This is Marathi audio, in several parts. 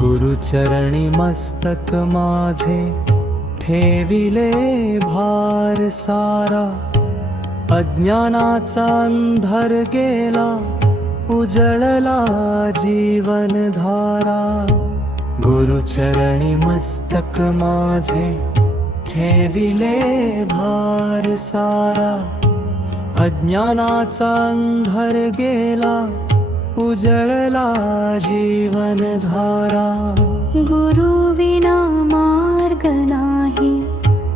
गुरुचरणी मस्तक माझे ठेविले भार सारा, अज्ञानाचा अंधार गेला उजळला जीवन धारा। गुरुचरणी मस्तक माझे ठेविले भार सारा, अज्ञानाचा अंधार गेला उजळला जीवन धारा। गुरु विना मार्ग नाही,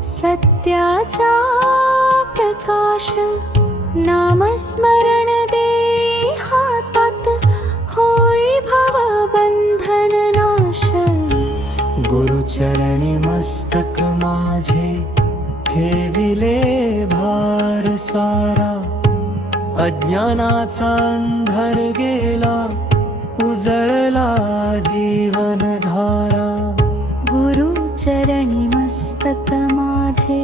सत्याचा प्रकाश, नामस्मरण दे हातात, होई भव बंधन नाश। गुरुचरणी मस्तक माझे ठेविले भार सारा, अज्ञानाचा अंधार गेला उजळला जीवन धारा। गुरु चरणी मस्तक माझे।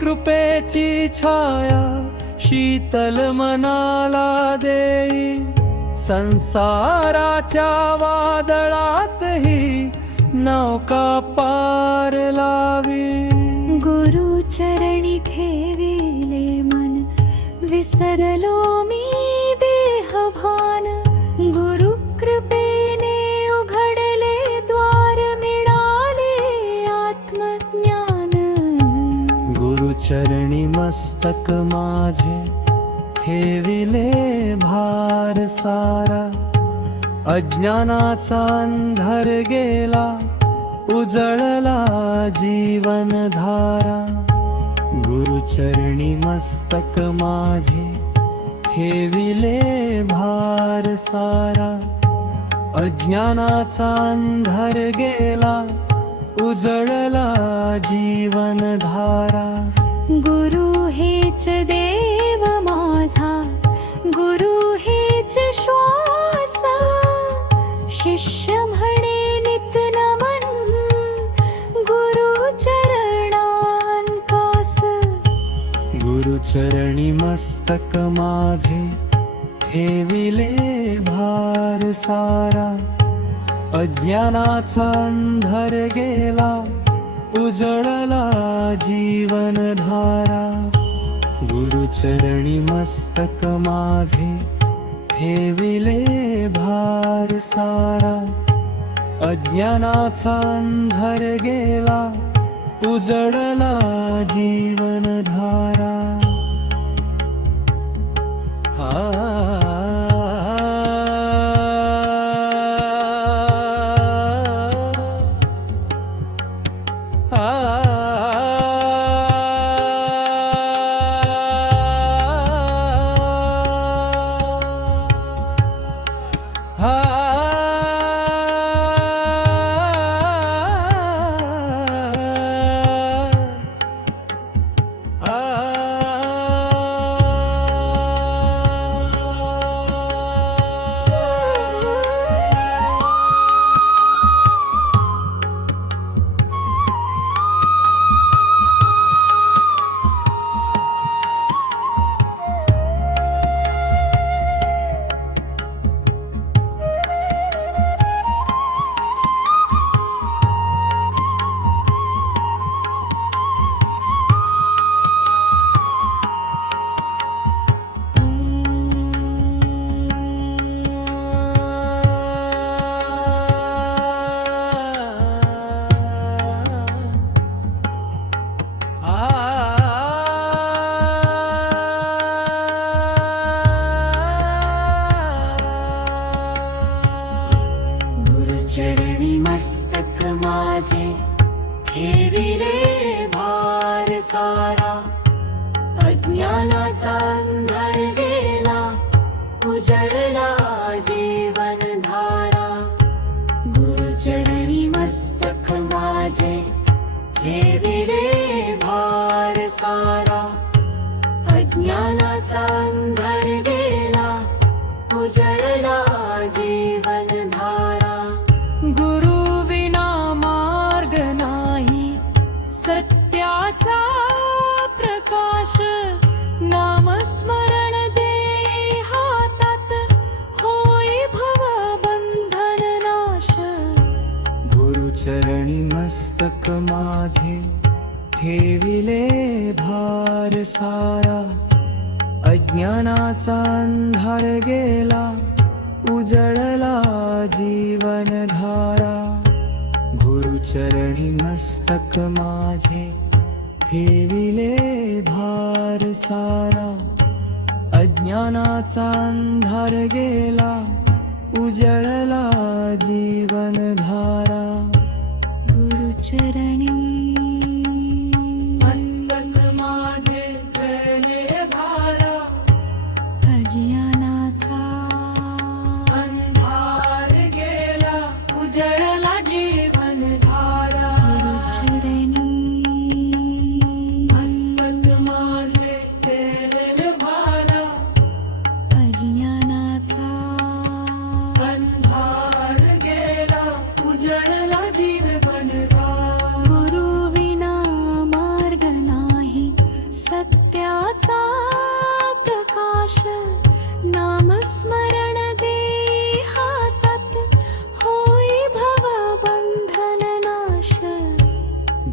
कृपेची छाया शीतल मनाला देई, संसाराच्या वादळातही नौका पार लावी। गुरु चरणी ठेविले मन, विसरलो मी देहभान। गुरु कृपेने उघडले द्वार, मिळाले आत्मज्ञान। गुरुचरणी मस्तक माझे ठेविले भार सारा, अज्ञानाचा अंधार गेला उजळला जीवन धारा। गुरुचरणी मस्तक माझे ठेविले भार सारा, अज्ञानाचा अंधार गेला उजळला जीवन धारा। गुरु हेच देव माझा, गुरु हेच श्वास, शिष्य म्हणे नित नमन, गुरु चरणांकास। गुरुचरणी मस्तक माझे ठेविले भार सारा, अज्ञानाचा अंधार गेला उजळला जीवन धारा। गुरुचरणी मस्तक माझे ठेविले भार सारा, अज्ञानाचा अंधार गेला उजळला जीवन धारा। सारा अज्ञानाचा अंधार गेला उजळला जीवन धारा गुरुचरणी मस्तक माझे ठेविले भार सारा अज्ञानाचा अंधार गेला उजळला जीवन धारा गुरु विना मार्ग नाही सत्याचा प्रकाश नामस्मरण दे हातात होई भव बंधन नाश गुरुचरणी मस्तक माझे ठेविले भार सारा अज्ञानाचा अंधार गेला उजळला जीवन धारा गुरुचरणी मस्तक माझे ठेविले भार सारा अज्ञानाचा अंधार गेला उजळला जीवन धारा गुरुचरणी मस्तक माझे ठेविले भारा अज्ञानाचा अंधार गेला उजळला जीवन धारा गुरुचरणी मस्तक माझे ठेविले भारा अज्ञानाचा अंधार गेला उजळला जीवन धारा गुरु विना मार्ग नाही सत्याचा प्रकाश नामस्मरण दे हातात होई भव बंधन नाश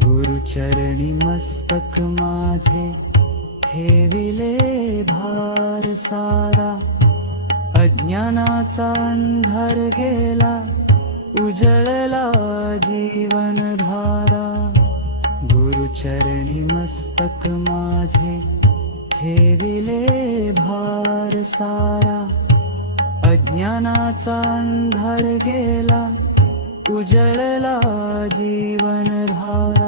गुरुचरणी मस्तक माझे ठेविले भार सारा अज्ञानाचा अंधार गेला उजळला जीवन धारा गुरुचरणी मस्तक माझे ठेविले भार सारा अज्ञानाचा अंधार गेला उजळला जीवन धारा